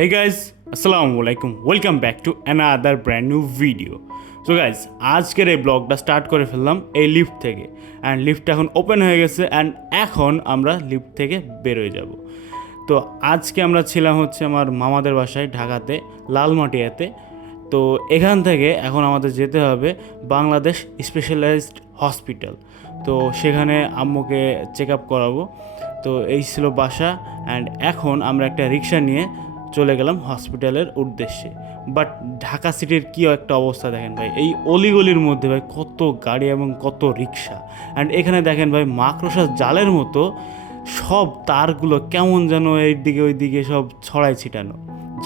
Hey guys, Assalamu alaikum. Welcome back to another brand new video. So guys আজকের এই ব্লগটা start করে ফেললাম এই লিফট থেকে অ্যান্ড লিফটটা এখন ওপেন হয়ে গেছে অ্যান্ড এখন আমরা লিফট থেকে বেরোয় যাব। তো আজকে আমরা ছিলাম হচ্ছে আমার মামাদের বাসায় ঢাকাতে লালমাটিয়াতে। তো এখান থেকে এখন আমাদের যেতে হবে বাংলাদেশ স্পেশালাইজড হসপিটাল। তো সেখানে আম্মুকে চেক আপ করাবো। তো এই ছিল বাসা অ্যান্ড এখন আমরা একটা রিক্সা নিয়ে চলে গেলাম হসপিটালের উদ্দেশ্যে। বাট ঢাকা সিটির কী একটা অবস্থা দেখেন ভাই, এই অলিগলির মধ্যে ভাই কত গাড়ি এবং কত রিক্সা অ্যান্ড এখানে দেখেন ভাই মাকড়সার জালের মতো সব তারগুলো কেমন যেন এইদিকে ওইদিকে সব ছড়াই ছিটানো,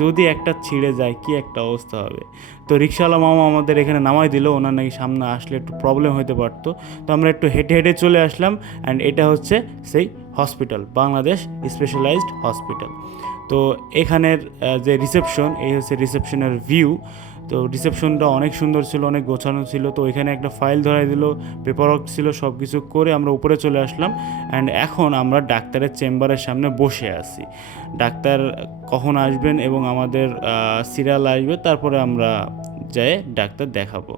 যদি একটা ছিঁড়ে যায় কি একটা অবস্থা হবে। তো রিক্সাওয়ালা মামা আমাদের এখানে নামাই দিল, ওনার নাকি সামনে আসলে একটু প্রবলেম হতে পারতো। তো আমরা একটু হেঁটে হেঁটে চলে আসলাম অ্যান্ড এটা হচ্ছে সেই হসপিটাল, বাংলাদেশ স্পেশালাইজড হসপিটাল। তো এখানের যে রিসেপশন, এই হচ্ছে রিসেপশনের ভিউ। তো রিসেপশনটা অনেক সুন্দর ছিল, অনেক গোছানো ছিল। তো এখানে একটা ফাইল ধরাই দিল, পেপার ওয়ার্ক ছিল, সব কিছু করে আমরা উপরে চলে আসলাম অ্যান্ড এখন আমরা ডাক্তারের চেম্বারের সামনে বসে আছি। ডাক্তার কখন আসবেন এবং আমাদের সিরিয়াল আসবে, তারপরে আমরা যাই ডাক্তার দেখাবো।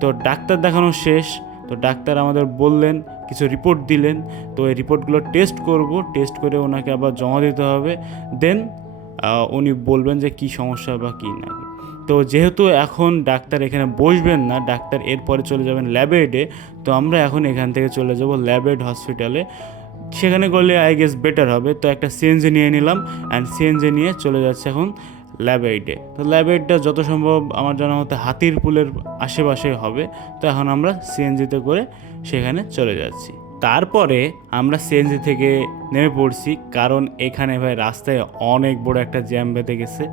তো ডাক্তার দেখানো শেষ। তো ডাক্তার আমাদের বললেন, কিছু রিপোর্ট দিলেন। তো এই রিপোর্টগুলো টেস্ট করব, টেস্ট করে ওনাকে আবার জমা দিতে হবে। দেন উনি বলবেন যে কী সমস্যা বা কী না। তো যেহেতু এখন ডাক্তার এখানে বসবেন না, ডাক্তার এরপরে চলে যাবেন ল্যাবেডে। তো আমরা এখন এখান থেকে চলে যাব ল্যাবেড হসপিটালে। সেখানে করলে আই গেস বেটার হবে। তো একটা সিএনজি নিয়ে নিলাম অ্যান্ড সিএনজি নিয়ে চলে যাচ্ছে এখন ল্যাবেডে। তো ল্যাবেডটা যত সম্ভব আমার জানা মতো হাতির পুলের আশেপাশে হবে। তো এখন আমরা সিএনজিতে করে সেখানে চলে যাচ্ছি। তারপরে আমরা সিএনজি থেকে নেমে পড়ছি, কারণ এখানে ভাই রাস্তায় অনেক বড় একটা জ্যাম বেঁধে গেছে।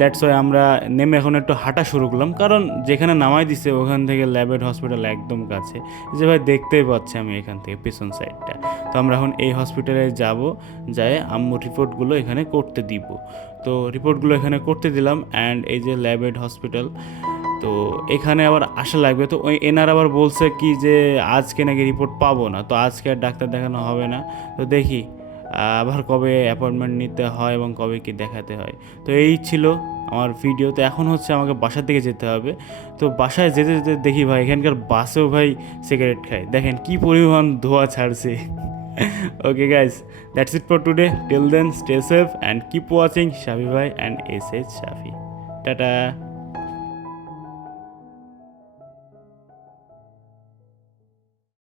দ্যাটস ওয়াই আমরা নেমে এখন একটু হাঁটা শুরু করলাম, কারণ যেখানে নামাই দিছে ওখান থেকে ল্যাবেড হসপিটাল একদম কাছে। যে ভাই দেখতেই পাচ্ছি আমি এখান থেকে পেছন সাইডটা। তো আমরা এখন এই হসপিটালে যাব, যাই আম্মু রিপোর্টগুলো এখানে করতে দিব। তো রিপোর্টগুলো এখানে করতে দিলাম অ্যান্ড এই যে ল্যাবেড হসপিটাল। তো এখানে আবার আসা লাগবে। তো ওই এনার আবার বলছে কি যে আজকে নাকি রিপোর্ট পাবো না, তো আজকে আর ডাক্তার দেখানো হবে না। তো দেখি আবার কবে অ্যাপয়েন্টমেন্ট নিতে হয় এবং কবে কি দেখাতে হয়। তো এই ছিল আমার ভিডিও। তো এখন হচ্ছে আমাকে বাসার দিকে যেতে হবে। তো বাসায় যেতে যেতে দেখি ভাই এখানকার বাসেও ভাই সিগারেট খায়, দেখেন কি পরিমাণ ধোঁয়া ছাড়ছে। Okay guys, that's it for today. Till then stay safe and keep watching Shafi bhai and S H Shafi. Tata.